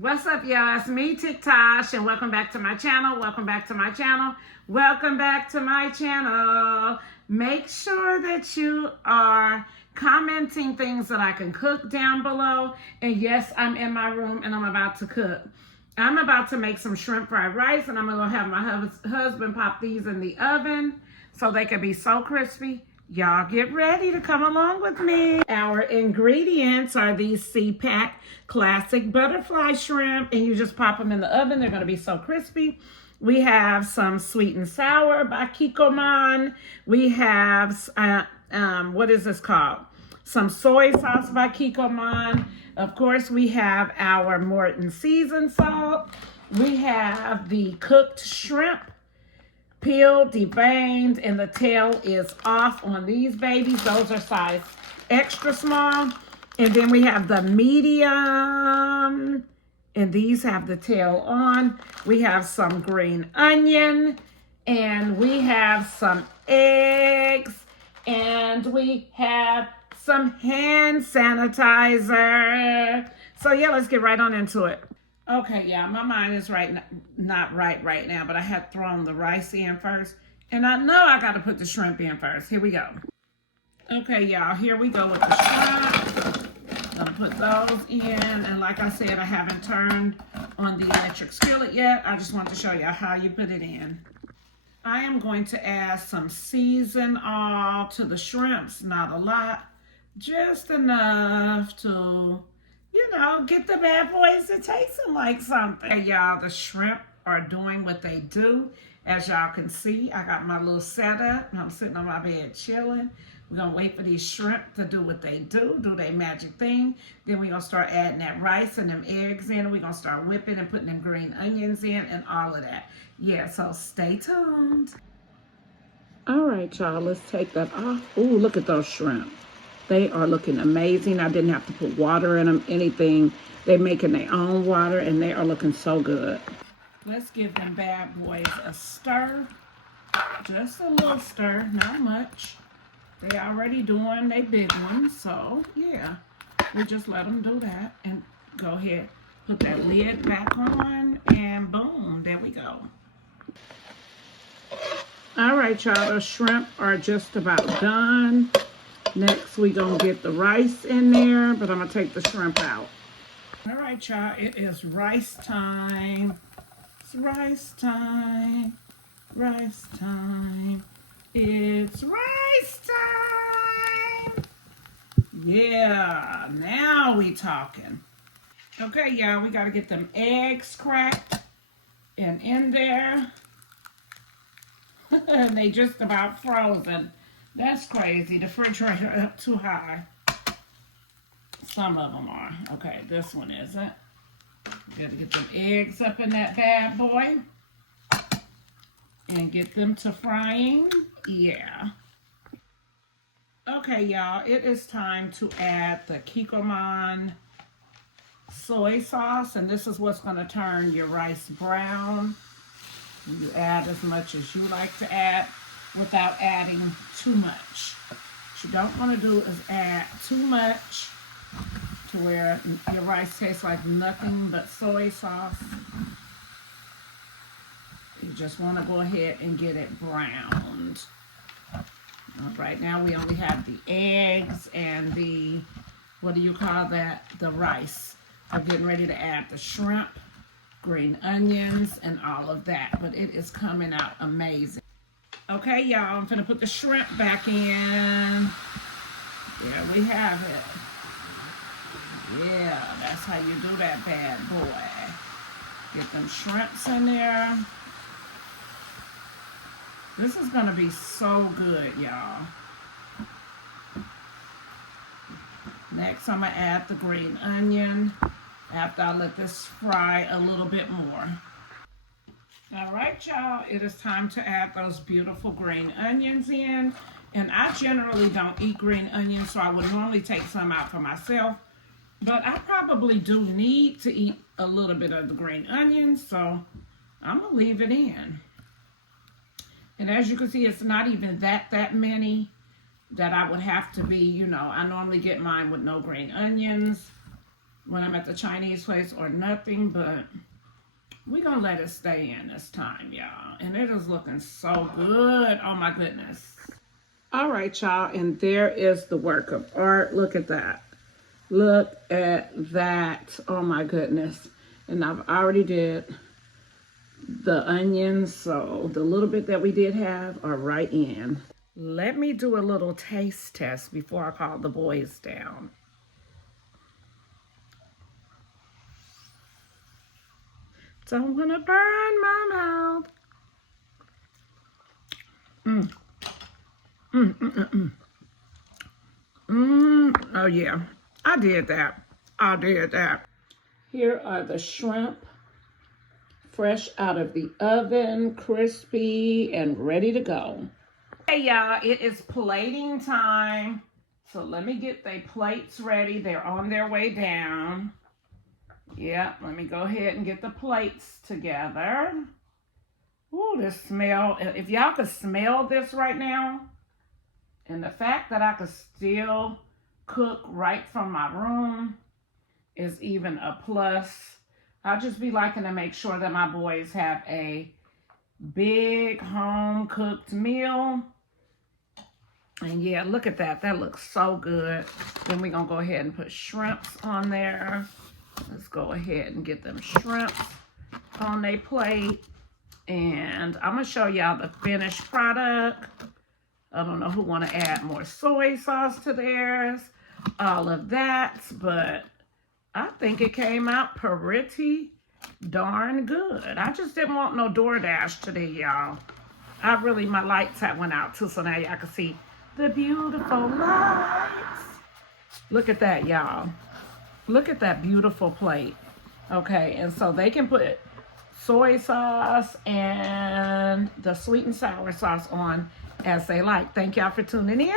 What's up, y'all? It's me, Tiktoshh, and welcome back to my channel. Welcome back to my channel. Welcome back to my channel. Make sure that you are commenting things that I can cook down below. And yes, I'm in my room and I'm about to cook. I'm about to make some shrimp fried rice, and I'm going to have my husband pop these in the oven so they can be so crispy. Y'all get ready to come along with me. Our ingredients are these C-Pack classic butterfly shrimp, and you just pop them in the oven. They're going to be so crispy. We have some sweet and sour by Kikkoman. We have, what is this called? Some soy sauce by Kikkoman. Of course, we have our Morton seasoned salt. We have the cooked shrimp, peeled, deveined, and the tail is off on these babies. Those are size extra small. And then we have the medium, and these have the tail on. We have some green onion, and we have some eggs, and we have some hand sanitizer. So yeah, let's get right on into it. Okay, yeah, my mind is not right now, but I had thrown the rice in first. And I know I got to put the shrimp in first. Here we go. Okay, y'all, here we go with the shrimp. Gonna put those in. And like I said, I haven't turned on the electric skillet yet. I just want to show y'all how you put it in. I am going to add some seasoned oil to the shrimps. Not a lot, just enough to, you know, get the bad boys to tasting like something. Hey, y'all, the shrimp are doing what they do. As y'all can see, I got my little setup, and I'm sitting on my bed chilling. We're going to wait for these shrimp to do what they do their magic thing. Then we're going to start adding that rice and them eggs in. We're going to start whipping and putting them green onions in and all of that. Yeah, so stay tuned. All right, y'all, let's take that off. Ooh, look at those shrimp. They are looking amazing. I didn't have to put water in them, anything. They're making their own water, and they are looking so good. Let's give them bad boys a stir. Just a little stir, not much. They already doing their big ones, so yeah. We just let them do that and go ahead. Put that lid back on, and boom, there we go. All right, y'all, the shrimp are just about done. Next, we're going to get the rice in there, but I'm going to take the shrimp out. All right, y'all, it is rice time. It's rice time. Rice time. It's rice time. Yeah, now we talking. Okay, y'all, we got to get them eggs cracked and in there. And they just about frozen. That's crazy. The refrigerator up too high. Some of them are. Okay, this one isn't. Got to get them eggs up in that bad boy. And get them to frying. Yeah. Okay, y'all. It is time to add the Kikkoman soy sauce. And this is what's going to turn your rice brown. You add as much as you like to add without adding too much. What you don't want to do is add too much to where your rice tastes like nothing but soy sauce. You just want to go ahead and get it browned. Right now we only have the eggs and the, what do you call that? The rice. I'm getting ready to add the shrimp, green onions, and all of that. But it is coming out amazing. Okay, y'all, I'm gonna put the shrimp back in. There we have it. Yeah, that's how you do that bad boy. Get them shrimps in there. This is gonna be so good, y'all. Next, I'm gonna add the green onion after I let this fry a little bit more. All right, y'all, it is time to add those beautiful green onions in. And I generally don't eat green onions, so I would normally take some out for myself. But I probably do need to eat a little bit of the green onions, so I'm going to leave it in. And as you can see, it's not even that many that I would have to be, you know, I normally get mine with no green onions. when I'm at the Chinese place or nothing, but we're going to let it stay in this time, y'all. And it is looking so good. Oh, my goodness. All right, y'all. And there is the work of art. Look at that. Look at that. Oh, my goodness. And I've already did the onions. So the little bit that we did have are right in. Let me do a little taste test before I call the boys down. Don't want to burn my mouth. Oh, yeah. I did that. I did that. Here are the shrimp. Fresh out of the oven. Crispy and ready to go. Hey, y'all. It is plating time. So let me get the plates ready. They're on their way down. Yeah, let me go ahead and get the plates together. Ooh, this smell. If y'all could smell this right now, and the fact that I could still cook right from my room is even a plus. I'll just be liking to make sure that my boys have a big home cooked meal. And yeah, look at that. That looks so good. Then we're going to go ahead and put shrimps on there. Let's go ahead and get them shrimps on their plate. And I'm going to show y'all the finished product. I don't know who want to add more soy sauce to theirs. All of that. But I think it came out pretty darn good. I just didn't want no DoorDash today, y'all. My lights had went out too, so now y'all can see the beautiful lights. Look at that, y'all. Look at that beautiful plate. Okay, and so they can put soy sauce and the sweet and sour sauce on as they like. Thank y'all for tuning in.